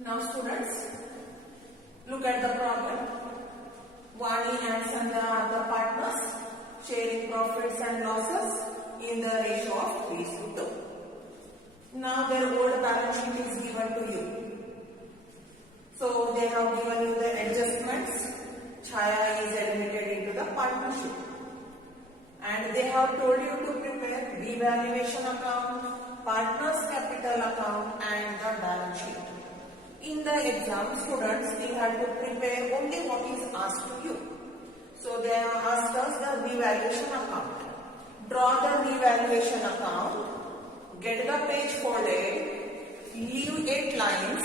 Now students, look at the problem. Vani and Sandhya are the partners sharing profits and losses in the ratio of 3:2. Now their old balance sheet is given to you. So they have given you the adjustments. Chaya is admitted into the partnership. And they have told you to prepare revaluation account, partners capital account and the balance sheet. In the exam, students, they had to prepare only what is asked to you. So they have asked us the revaluation account. Draw the revaluation account, get the page folded, leave 8 lines,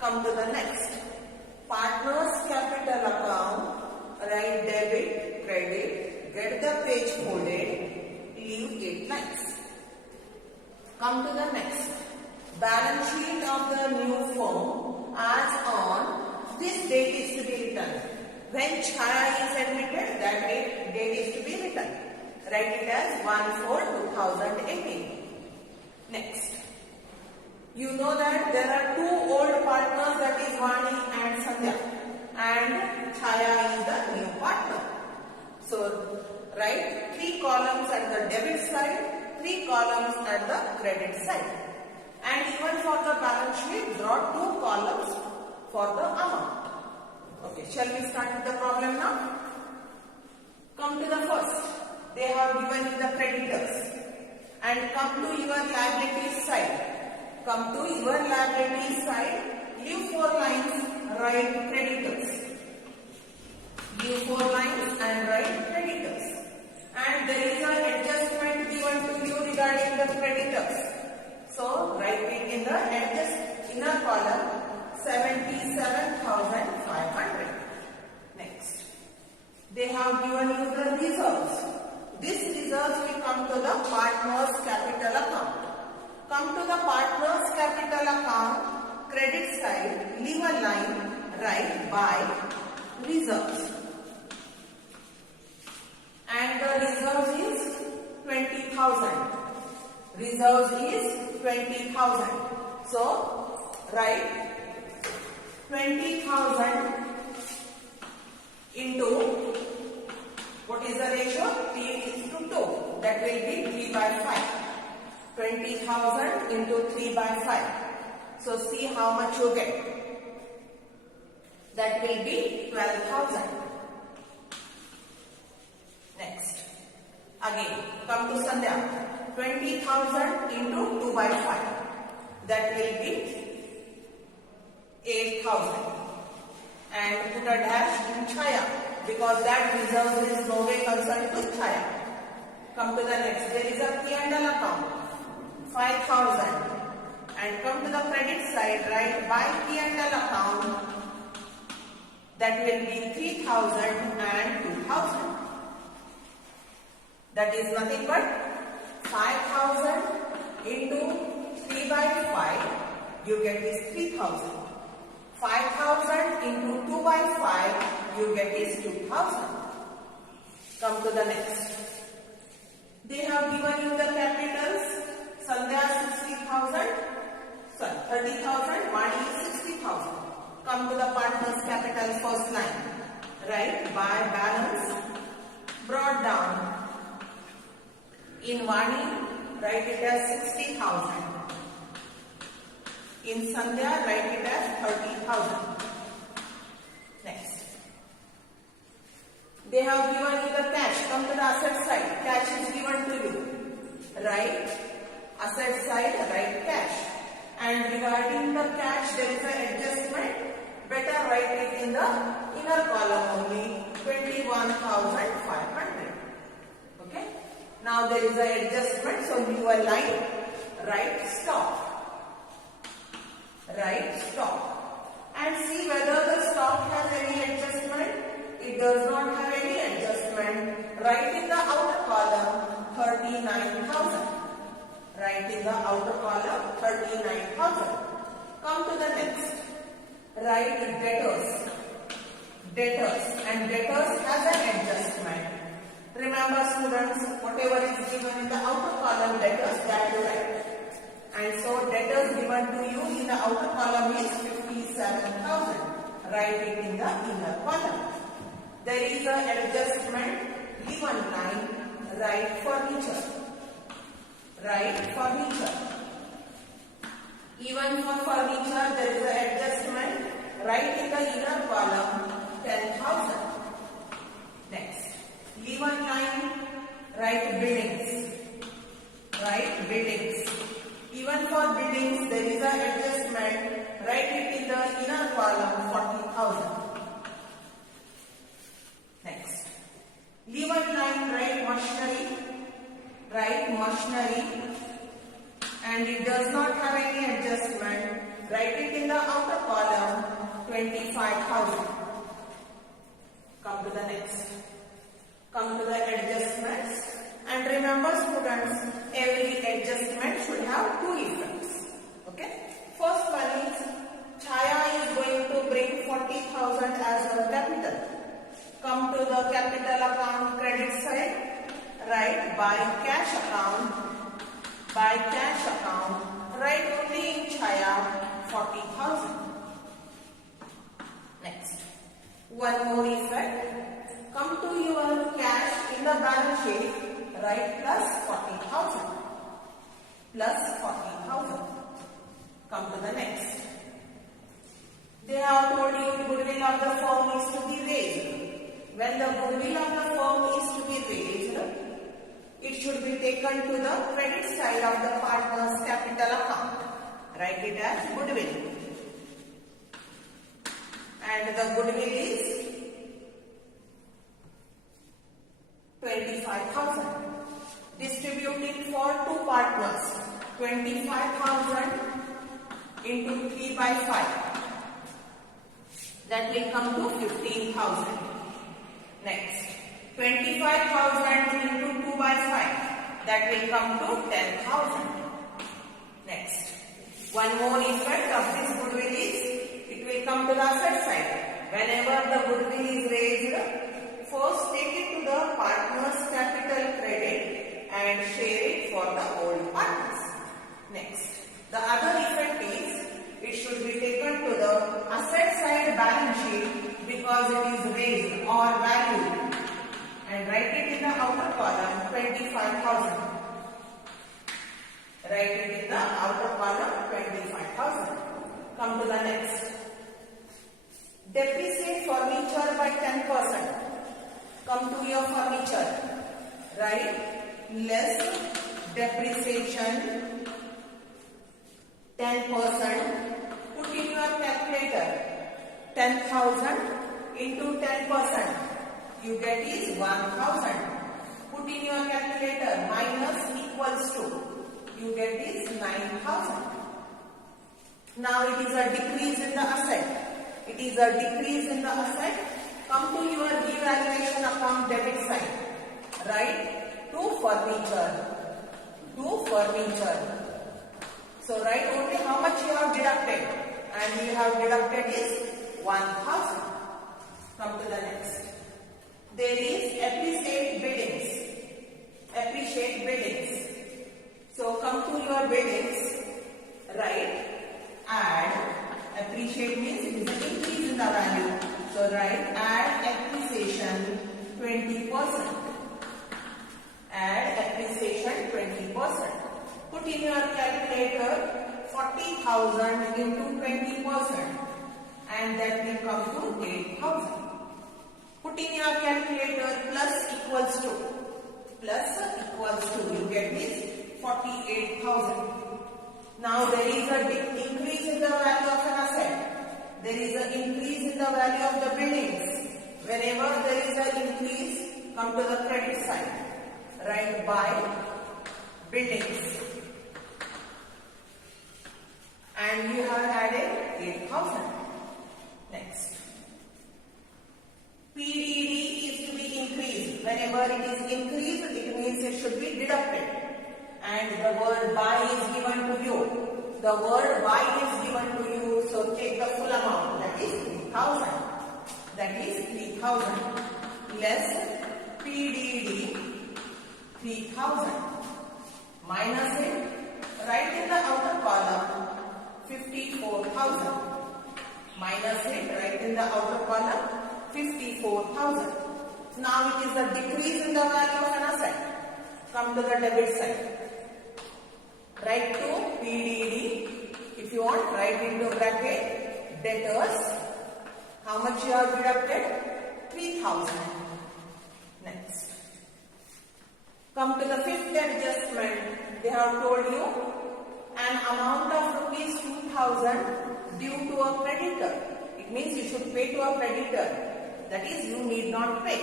come to the next. Partners capital account, write debit, credit, get the page folded, leave 8 lines. Come to the next. Balance sheet of the new firm as on this date is to be written. When Chaya is admitted, that date is to be written. Write it as 1/4/2018. Next. You know that there are 2 old partners, that is Vani and Sandhya, and Chaya is the new partner. So write 3 columns at the debit side, 3 columns at the credit side. And even for the balance sheet, draw 2 columns for the amount. Okay, shall we start with the problem now? Come to the first. They have given you the creditors. And come to your liabilities side. Come to your liabilities side. Leave 4 lines, write creditors. Leave 4 lines and write creditors. And there is an adjustment given to you regarding the creditors. So write it in the inner column, 77,500. Next. They have given you the reserves. This reserves will come to the partners capital account. Come to the partners capital account, credit side, leave a line, write by reserves. And the reserves is 20,000. Reserves is 20,000. So write 20,000 into, what is the ratio? 3:2. That will be 3/5. 20,000 into 3/5. So see how much you get. That will be 12,000. Next. Again, come to Sandhya. 20,000 into 2/5. That will be 8,000. And put a dash in Chaya because that reserve is no way concerned to Chaya. Come to the next. There is a P&L account. 5,000. And come to the credit side. Write by P&L account. That will be 3,000 and 2,000. That is nothing but 5,000 into 3/5, you get is 3,000. 5,000 into 2/5, you get is 2,000. Come to the next. They have given you the capitals. Sandhya 30,000, Vani 60,000. Come to the partners capital first line. Right, by balance, brought down. In Vani, write it as 60,000. In Sandhya, write it as 30,000. Next. They have given you the cash. Come to the asset side. Cash is given to you. Write asset side, write cash. And regarding the cash, there is an adjustment. Better write it in the inner column only, 21,500. Okay. Now there is an adjustment, so leave a line, write stop. Write stop. And see whether the stock has any adjustment. It does not have any adjustment. Write in the outer column 39,000. Write in the outer column 39,000. Come to the next. Write debtors. Debtors. And debtors has an adjustment. Remember students, whatever is given in the outer column debtors, that you write. And so debtors given to you in the outer column is 57,000. Write it in the inner column. There is an adjustment, leave one line, write furniture. Write furniture. Even for furniture there is an adjustment, write in the inner column 10,000. Next, leave one line, write buildings. Write buildings. Even for buildings there is an adjustment, write it in the inner column 40,000. Next, leave one line, write machinery. Write machinery, and it does not have any adjustment, write it in the outer column 25,000. Come to the next. Come to the adjustments, and remember students, every adjustment should have two effects. Okay. First one is Chaya is going to bring 40,000 as her capital. Come to the capital account credit side. Write by cash account. By cash account, write only in Chaya 40,000. Next, one more effect. Come to your cash in the balance sheet. Write plus 40,000. Plus 40,000. Come to the next. They have told you goodwill of the firm is to be raised. When the goodwill of the firm is to be raised, it should be taken to the credit side of the partner's capital account. Write it as goodwill. And the goodwill is 25,000. Distribute it for two partners. 25,000 into 3 by 5. That will come to 15,000. Next, 25,000 into 2 by 5. That will come to 10,000. Next, one more effect of this goodwill is it will come to the asset side. Whenever the goodwill is raised, first take it to the partner's capital credit and share it for the old partners. Next, the other effect is it should be taken to the asset side balance sheet because it is raised or valued. And write it in the outer column 25,000. Write it in the outer column 25,000. Come to the next. Depreciate furniture by 10%. Come to your furniture. Write less depreciation 10%. Put in your calculator. 10,000 into 10%. You get is 1,000. Put in your calculator, minus equals to, you get is 9,000. Now it is a decrease in the asset. It is a decrease in the asset. Come to your revaluation account debit side. Write to furniture. To furniture. So write only how much you have deducted. And you have deducted is 1,000. Come to the next. There is appreciate billings. Appreciate billings. So come to your billings. Write add. Appreciate means it is an increase in the value. So write add appreciation 20%. Add appreciation 20%. Put in your calculator 40,000 into 20%. And that will come to 8,000. Put in your calculator plus equals to. Plus equals to. You get this 48,000. Now there is an increase in the value of an asset. There is an increase in the value of the buildings. Whenever there is an increase, come to the credit side. Write by buildings. And you have added 8,000. Next. PDD is to be increased. Whenever it is increased, it means it should be deducted. And the word buy is given to you. The word buy is given to you, so take the full amount. That is 3,000. That is 3,000. Less PDD 3,000. Minus it. Write in the outer column 54,000. Minus it, write in the outer column 54,000. Now it is a decrease in the value of an asset. Come to the debit side. Write to PDD. If you want, write into bracket debtors. How much you have deducted? 3,000. Next. Come to the fifth adjustment. They have told you an amount of rupees 2,000 due to a creditor. It means you should pay to a creditor. That is, you need not pay.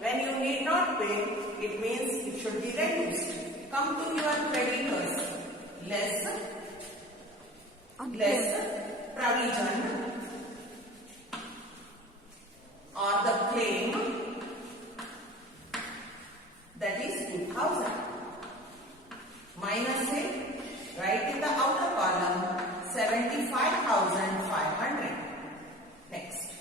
When you need not pay, it means it should be reduced. Come to your creditors. Less provision or the claim, that is 2,000. Minus it, write in the outer column 75,500. Next.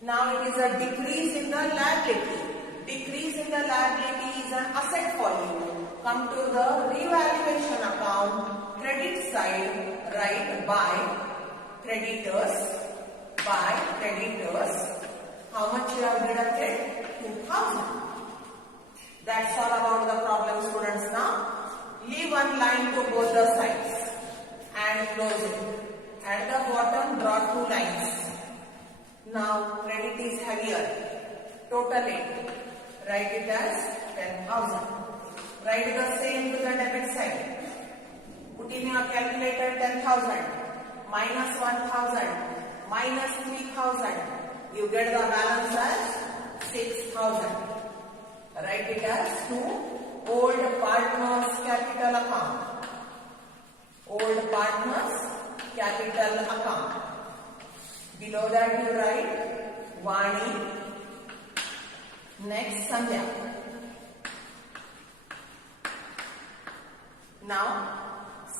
Now it is a decrease in the liability. Decrease in the liability is an asset for you. Come to the revaluation account, credit side, write by creditors. How much you have deducted? 2,000. That's all about the problem, students. Now, leave one line to both the sides and close it. At the bottom, draw 2 lines. Now, credit is heavier. Total it. Write it as 10,000. Write the same to the debit side. Put in your calculator 10,000 minus 1,000 minus 3,000. You get the balance as 6,000. Write it as to old partners capital account. Old partners capital account. Below that you write Vani. Next Sandhya. Now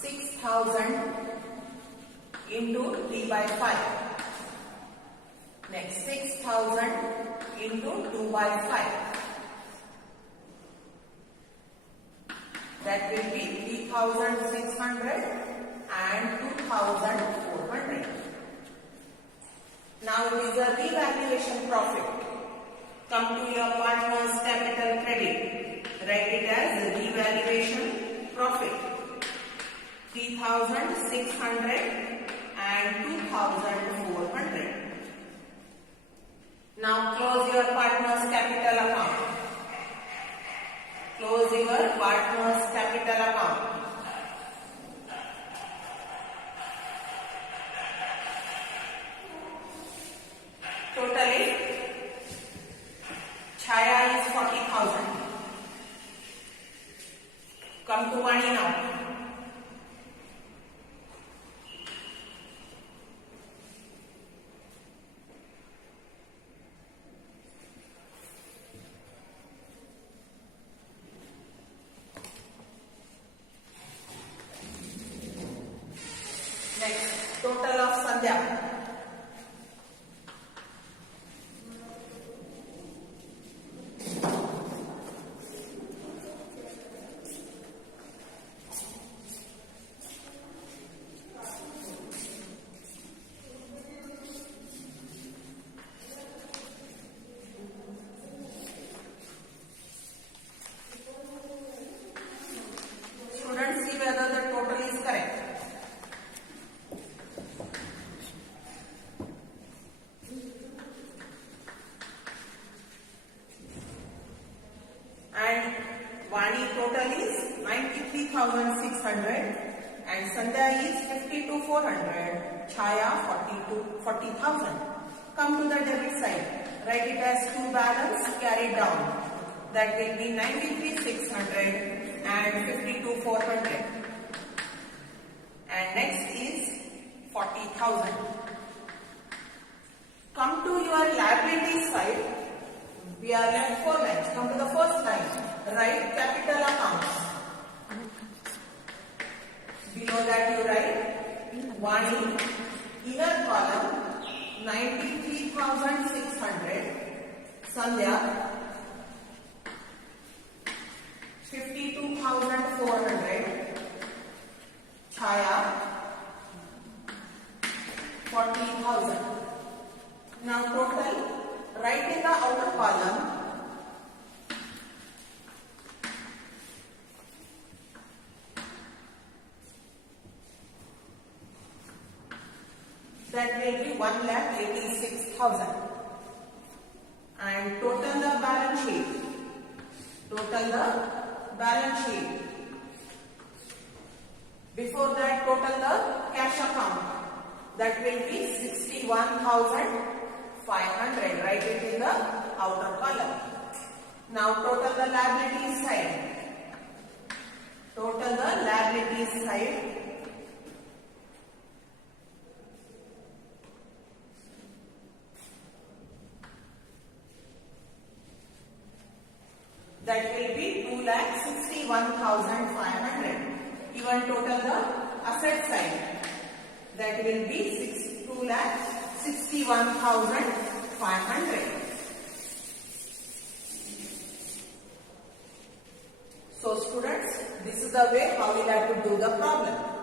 6,000 into 3 by 5. Next 6,000 into 2 by 5. That will be 3,600 and 2,400. Now it is a revaluation profit. Come to your partner's capital credit. Write it as revaluation profit. 3,600 and 2,400. Now close your partner's capital account. Close your partner's capital account. Totally, Chaya is 40,000. Come to Vani now. Next, total of Sandhya. Students, see whether the total is correct. And Vani total is 93,600 and Sandhya is 52,400. Chaya 40,000. Come to the debit side. Write it as 2 balance carried down. That will be 93,600 and 52,400. And next is 40,000. Come to your liability side. We are left 4 lines. Come to the first line. Write capital accounts. Below that you write Vani, inner column 93,600. Sandhya 52,400. are 40,000. Now total, write in the outer column that will be 1,86,000. And total the balance sheet. Total the balance sheet. Before that, total the cash account. That will be 61,500. Write it in the outer column. Now total the liabilities side. Total the liabilities side. That will be 2,61,500. Even total the asset side. That will be 2,61,500. So students, this is the way how we have to do the problem.